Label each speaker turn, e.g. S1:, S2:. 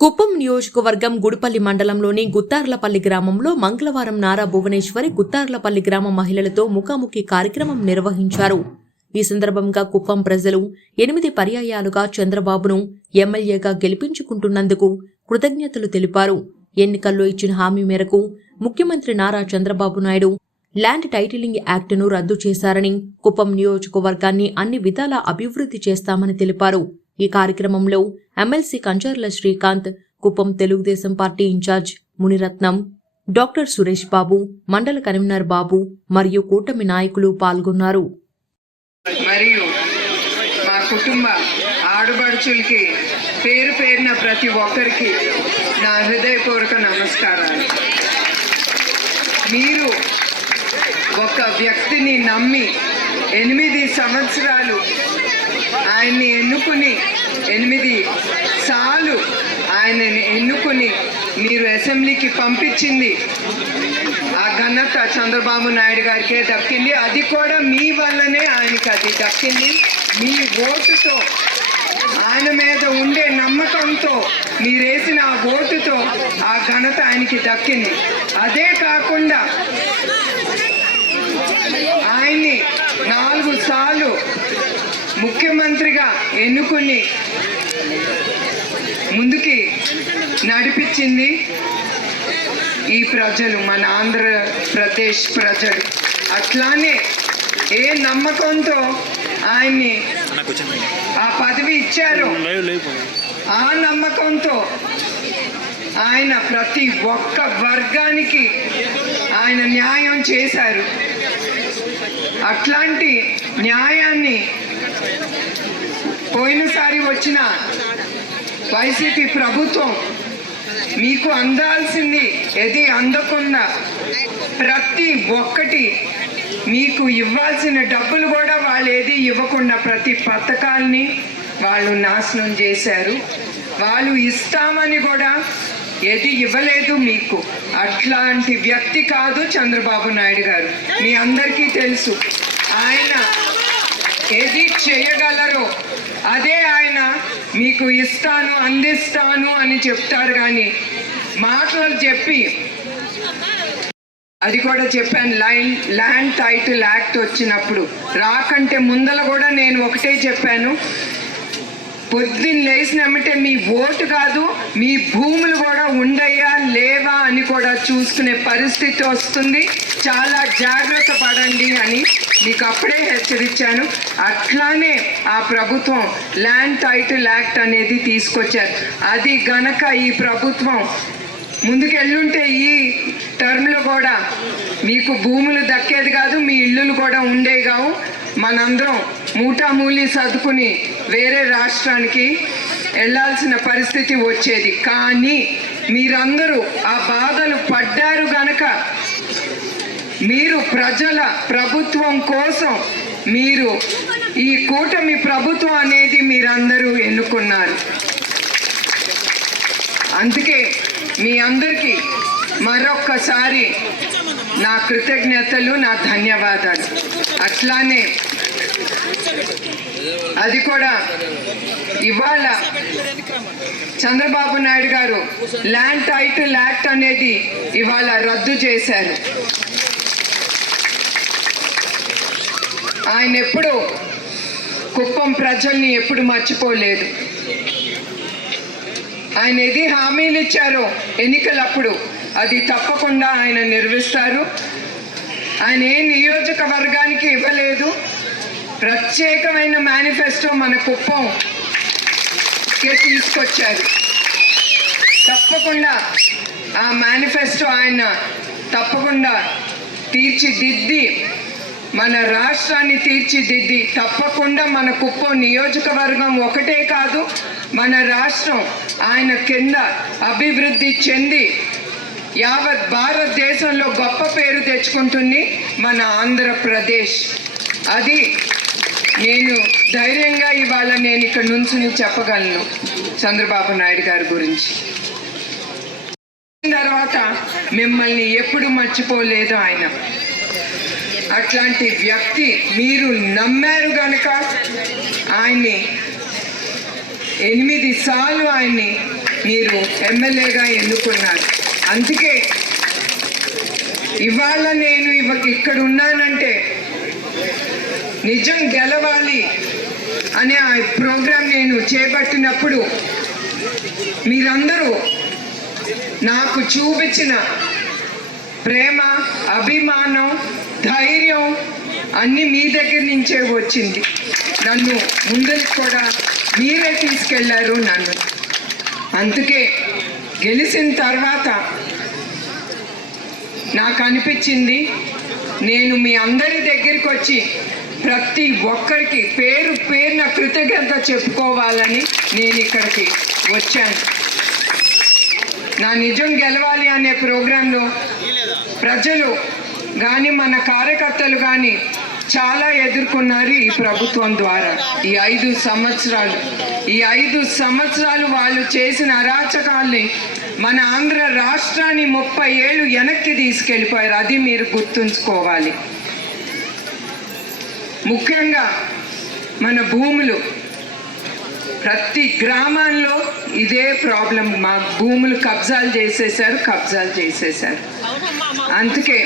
S1: కుప్పం నియోజకవర్గం గుడిపల్లి మండలంలోని గుత్తార్లపల్లి గ్రామంలో మంగళవారం నారా భువనేశ్వరి గుత్తార్లపల్లి గ్రామ మహిళలతో ముఖాముఖి కార్యక్రమం నిర్వహించారు. ఈ సందర్భంగా కుప్పం ప్రజలు ఎనిమిది పర్యాయాలుగా చంద్రబాబును ఎమ్మెల్యేగా గెలిపించుకుంటున్నందుకు కృతజ్ఞతలు తెలిపారు. ఎన్నికల్లో ఇచ్చిన హామీ మేరకు ముఖ్యమంత్రి నారా చంద్రబాబు నాయుడు ల్యాండ్ టైటిలింగ్ యాక్టును రద్దు చేశారని కుప్పం నియోజకవర్గాన్ని అన్ని విధాలా అభివృద్ధి చేస్తామని తెలిపారు. ఈ కార్యక్రమంలో MLC Kancharla Srikanth Kuppam Telugudesam party incharge Munirathnam doctor Suresh Babu మండల కన్వీనర్ బాబు మరియు కూటమి నాయకులు పాల్గొన్నారు.
S2: మరియు మా కుటుంబ ఆడబడుచులకి పేరు పేరున ప్రతి ఒక్కరికి నా హృదయపూర్వక నమస్కారాలు. మీరు ఒక వ్యక్తిని నమ్మి ఎనిమిది సంవత్సరాలు ఆయన్ని ఎన్నుకుని ఎనిమిది సార్లు ఆయనని ఎన్నుకుని మీరు అసెంబ్లీకి పంపించింది. ఆ ఘనత చంద్రబాబు నాయుడు గారికే దక్కింది. అది కూడా మీ వల్లనే ఆయనకి అది దక్కింది. మీ ఓటుతో ఆయన మీద ఉండే నమ్మకంతో మీరేసిన ఆ ఓటుతో ఆ ఘనత ఆయనకి దక్కింది. అదే కాకుండా ఆయన్ని నాలుగు సార్లు ముఖ్యమంత్రిగా ఎన్నుకుని ముందుకి నడిపించింది ఈ ప్రజలు మన ఆంధ్రప్రదేశ్ ప్రజలు. అట్లానే ఏ నమ్మకంతో ఆయన్ని ఆ పదవి ఇచ్చారో ఆ నమ్మకంతో ఆయన ప్రతి ఒక్క వర్గానికి ఆయన న్యాయం చేశారు. అట్లాంటి న్యాయాన్ని పోయినసారి వచ్చిన వైసీపీ ప్రభుత్వం మీకు అందాల్సింది ఏది అందకుండా. ప్రతి ఒక్కటి మీకు ఇవ్వాల్సిన డబ్బులు కూడా వాళ్ళు ఏది ఇవ్వకుండా ప్రతి పథకాల్ని వాళ్ళు నాశనం చేశారు. వాళ్ళు ఇస్తామని కూడా ఏది ఇవ్వలేదు మీకు. అట్లాంటి వ్యక్తి కాదు చంద్రబాబు నాయుడు గారు. మీ అందరికీ తెలుసు. ఆయన ఏది చేయగలరో. అదే ఆయన మీకు ఇస్తాను అందిస్తాను అని చెప్తారు కానీ మాటలు చెప్పి అది కూడా చెప్పాను లైన్ ల్యాండ్ టైటిల్ యాక్ట్ వచ్చినప్పుడు. రాకంటే ముందల కూడా నేను ఒకటే చెప్పాను. పొద్దున్న లేచినమ్మంటే మీ ఓటు కాదు మీ భూములు కూడా ఉండయి కూడా చూసుకునే పరిస్థితి వస్తుంది. చాలా జాగ్రత్త పడండి అని మీకు అప్పుడే హెచ్చరించాను. అట్లానే ఆ ప్రభుత్వం ల్యాండ్ టైటిల్ యాక్ట్ అనేది తీసుకొచ్చారు. అది గనక ఈ ప్రభుత్వం ముందుకెళ్ళుంటే ఈ టర్మ్లో కూడా మీకు భూములు దక్కేది కాదు మీ ఇల్లులు కూడా ఉండేవి కావు. మనందరం మూటామూలి సర్దుకుని వేరే రాష్ట్రానికి వెళ్ళాల్సిన పరిస్థితి వచ్చేది. కానీ మీరందరూ ఆ బాధలు పడ్డారు గనక మీరు ప్రజల ప్రభుత్వం కోసం మీరు ఈ కూటమి ప్రభుత్వం అనేది మీరందరూ ఎన్నుకున్నారు. అందుకే మీ అందరికీ మరొక్కసారి నా కృతజ్ఞతలు నా ధన్యవాదాలు. అట్లానే అది కూడా ఇవాళ చంద్రబాబు నాయుడు గారు ల్యాండ్ టైటిల్ యాక్ట్ అనేది ఇవాళ రద్దు చేశారు. ఆయన ఎప్పుడు కుప్పం ప్రజల్ని ఎప్పుడు మర్చిపోలేదు. ఆయన ఏది హామీలు ఇచ్చారో ఎన్నికలప్పుడు అది తప్పకుండా ఆయన నిర్వహిస్తారు. ఆయన ఏ నియోజకవర్గానికి ఇవ్వలేదు. ప్రత్యేకమైన మేనిఫెస్టో మన కుప్పం తీసుకొచ్చారు. తప్పకుండా ఆ మేనిఫెస్టో ఆయన తప్పకుండా తీర్చిదిద్ది మన రాష్ట్రాన్ని తీర్చిదిద్ది. తప్పకుండా మన కుప్పం నియోజకవర్గం ఒకటే కాదు మన రాష్ట్రం ఆయన కింద అభివృద్ధి చెంది యావత్ భారతదేశంలో గొప్ప పేరు తెచ్చుకుంటుంది మన ఆంధ్రప్రదేశ్. అది నేను ధైర్యంగా ఇవాళ నేను ఇక్కడ నుంచుని చెప్పగలను చంద్రబాబు నాయుడు గారి గురించి. తర్వాత మిమ్మల్ని ఎప్పుడు మర్చిపోలేదు ఆయన. అట్లాంటి వ్యక్తి మీరు నమ్మారు గనక ఆయన్ని ఎనిమిది సార్లు ఆయన్ని మీరు ఎమ్మెల్యేగా ఎన్నుకున్నారు. అందుకే ఇవాళ నేను ఇవ ఇక్కడ ఉన్నానంటే నిజం గెలవాలి అనే ఆ ప్రోగ్రాం నేను చేపట్టినప్పుడు మీరందరూ నాకు చూపించిన ప్రేమ అభిమానం ధైర్యం అన్నీ మీ దగ్గర నుంచే వచ్చింది. నన్ను ముందుకు కూడా మీరే తీసుకెళ్ళారు నన్ను. అందుకే గెలిచిన తర్వాత నాకు అనిపించింది నేను మీ అందరి దగ్గరికి వచ్చి ప్రతి ఒక్కరికి పేరు పేరున కృతజ్ఞత చెప్పుకోవాలని నేను ఇక్కడికి వచ్చాను. నా నిజం గెలవాలి అనే ప్రోగ్రాంలో ప్రజలు కానీ మన కార్యకర్తలు కానీ చాలా ఎదుర్కొన్నారు ఈ ప్రభుత్వం ద్వారా. ఈ ఐదు సంవత్సరాలు ఈ ఐదు సంవత్సరాలు వాళ్ళు చేసిన అరాచకాల్ని మన ఆంధ్ర రాష్ట్రాన్ని ముప్పై ఏళ్ళు వెనక్కి తీసుకెళ్ళిపోయారు. అది మీరు గుర్తుంచుకోవాలి. ముఖ్యంగా మన భూములు. ప్రతి గ్రామాల్లో ఇదే ప్రాబ్లం. మా భూములు కబ్జాలు చేసేసారు కబ్జాలు చేసేసారు అందుకే